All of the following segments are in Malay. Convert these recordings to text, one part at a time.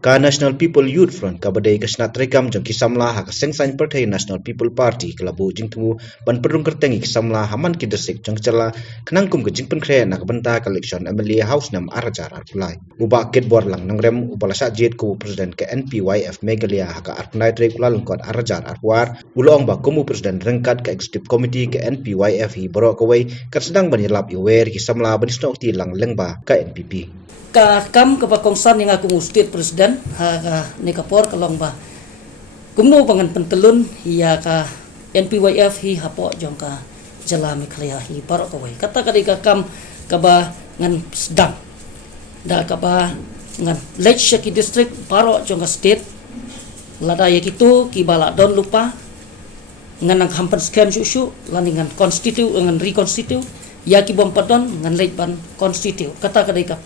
Ka National People Youth Front ka badai ka snat rekam jong kisamla ha ka sengsain partai National People Party kelabu jingtemu ban perung kertengi kisamla haman ki desik jong cala kenangkum ke jingpen kre nak benta ka election MLA House nam arajar arkulai uba ket bor lang nangrem ubala sajit ku presiden ke NPYF Megalia ha ka arkunai rekula lengkot arajar arwar ulong ba komu presiden rengkat ke executive committee ke NPYF hi borok kawai kat sedang banilap iwer kisamla banisnok ti lang lengba ka NPP ka kam ka pakongsan yang aku state president ha ni kapor kalong ba kumno pangan pentelun ya ka NPYF hi hapo jong ka jalami khlaya hi parok kawai kata kadi ka kam ka ba ngan sedang da ka ba ngan Lechaki district parok jong ka state lada ya kitu ki bala don lupa ngan nang hampan scam syusyu lani ngan constitute ngan reconstitute ya ki bom padon ngan lej ban constitute kata kadi ka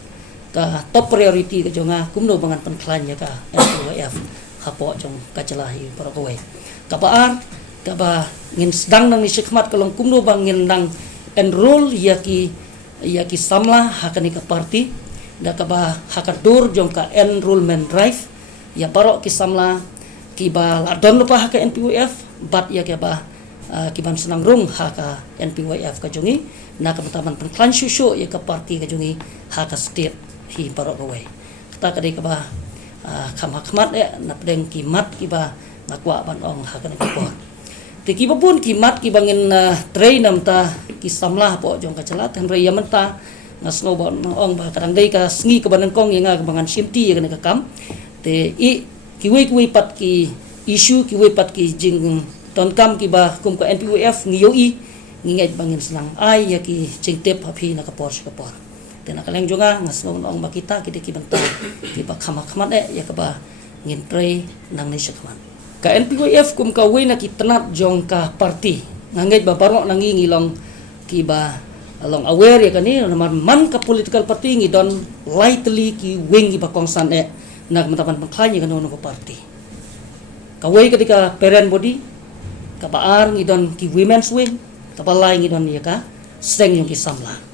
top priority ka jonga kumno bangan penklanya ka NPYF hapo jong kacalahi para kawai kapaar kaba ngin sedang nang ni sikmat kalong kumno bang ngin nang enroll yaki samla hakani ka party da kaba hakadur jong ka enrollment drive ya baro ki samla ki ba ladon lupa haka NPYF bat ya kaba kiban senang rung haka NPYF ka jongi na kamataman penklan syusyu ya ka party ka jongi haka state hi parok kawai kata kadai kaba kham-khmat ya napdeng kimat kiba ngakwa ban ong hakan kapor ti kiba pun kimat ki bangin train namta ki samlah po jong kacalat han raya menta ngasno bon ong ba kadang dei ka sngi ka banan kong yang bangan simti ya kana kam te i kiwi pat ki issue kiwi pat ki jing ton kam kiba kum ka NPYF ngiyoi ngingai bangin senang ai ya ki jingtep hapi na kapor tena kaleng juga ngasno ong makita kiti kibanta kiba khama-khamat ya kaba ngin pray nang ni sakman ka NPYF kum ka we na kitanat jong ka party ngangai ba baro nang ngilong kiba along aware ya kani man ka political party ngi don lightly ki wing kiba kongsan na matapan pangklanya kanu ko party ka we ketika parent body ka baar ngi don ki women's wing ka balai ngi don ya ka seng yung kisamla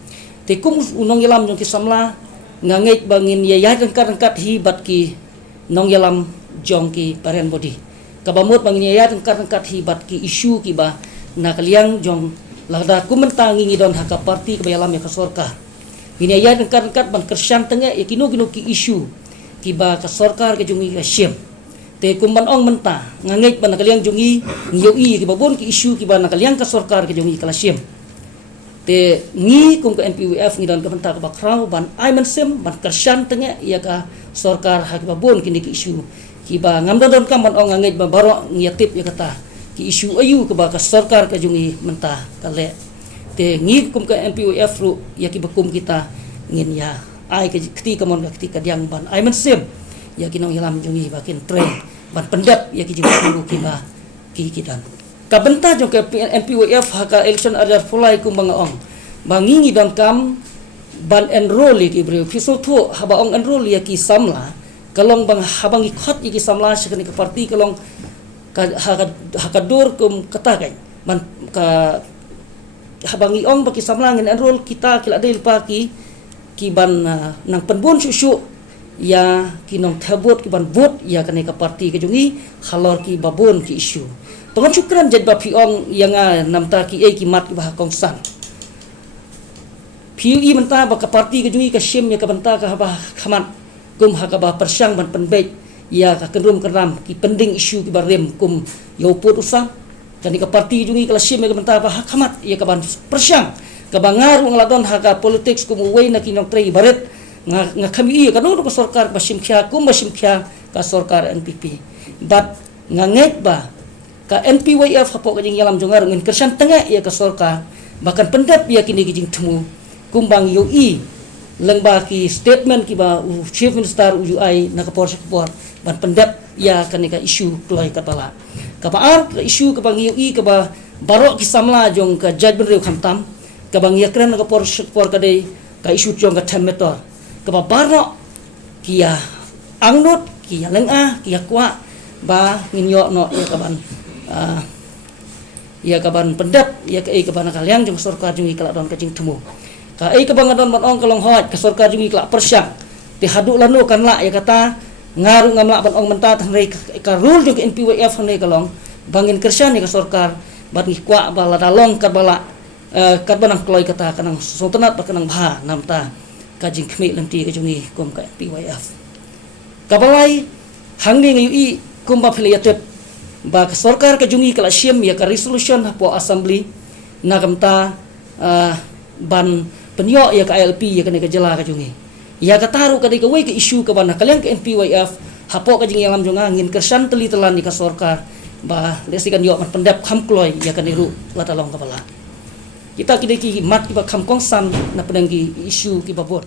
tikum unong yalam jong kisamla ngangait bangin ya rengkat hibat ki nong yalam jong ki parent body kabamut bangin ya rengkat hibat ki isu ki ba na kaliang jong lada kumentangi ngidon haka party ka yalam ya kasorka ini ya rengkat ban kersan tenge ya kino ki isu ki ba kasorkar ke jongi ka syem te kumban ong menta ngangait ban kaliang jongi ngiyoi ki babon ki isu ki ba na kaliang kasorkar ke jongi kala syem te ngi kum ka NPYF ngi dan kabanta ka bakrau ban aiman sim ban kersan tenge ya ka sorkar hak babon kini ki isu ki ba ngamdon kam ban ong ngait ba baro ngiatip ya kata ki isu ayu ka ba ka sorkar ka jungi menta kale te ngi kum ka NPYF ru ya ki bakum kita ngin ya ai ka kti kamon ka kti ka diang ban aiman sim ya ki nong hilam jungi bakin train ban pendap ya ki jungi ki ba ki kidan kabenta jong ke NPYF haka election adar fulai kum bang ong bangingi dan kam ban enroll ki brio fiso tu haba ong enroll ya ki samla kalong bang habang ikot ki samla sekani ke parti kalong haka dur kum kata kai ban ka habang ong baki samla ngin enroll kita kila dei pa ki ban nang penbon syusyu ya kinong thabot ki ban vote ya kani ke parti ke jungi halor ki babon ki isu pengan syukran jad ba piong yang namta ki ki mat ki bah kongsan PUI menta ba ka parti ke jungi ka syem ya ka benta ka bah khamat kum ha ka ba persyang ban penbet ya ka kenrum keram ki pending isu ki barem kum yo put usah dan ka parti jungi ka syem ya ka benta ba khamat ya ka ban persyang ka bangar ngladon ha ka politics kum we na kinong trei baret nga kami iya kanu ko sarkar ba simkhya kum ba simkhya ka sarkar NPP but nganget ba ka NPYF hapo kajing yalam jongar ngin kersan tengah ya ka sorka bahkan pendap ya kini kijing temu kumbang UI lengba ki statement ki ba chief minister UI na ka por ban pendap ya kanika isu kloi ka bala ka baar isu ka bang UI ka ba baro ki samla jong ka judgment rew khamtam ka bang yakran na ka por ka dei ka isu jong ka themetor ka ba baro ki ya angnot ki ya lenga ki ya kwa ba nginyo no ya ka ban ya kaban pendap ya ke kaban kaliang jong sorka jungi kala don kajing temu ka ka bangadon ban ong kalong hot ka sorka jungi kala persyang ti haduk lanu kan la ya kata ngaru ngamla ban ong menta thangrei ka rule jong NPWF hangrei kalong bangin kersan ni ka sorkar bat ni kwa bala dalong ka bala kat banang kloi kata kanang sultanat ba kanang bha namta kajing khmi lamti ka jungi kum ka NPWF kabalai hangni ngi i kum ba philiatep ba ka sorkar ka jungi kala siam ya ka resolution po assembly nagamta ban penyo ya ka LP ya ka jela ka jungi ya ka taru ka ka wei ka issue ka bana kalian ka NPWF hapo ka jing yalam jonga ngin kersan teli telan ni ka sorkar ba lesikan yo man pendap kham kloi ya ka niru latalong ka bala kita kideki mat ki ba kham kong san na pedang ki issue ki babor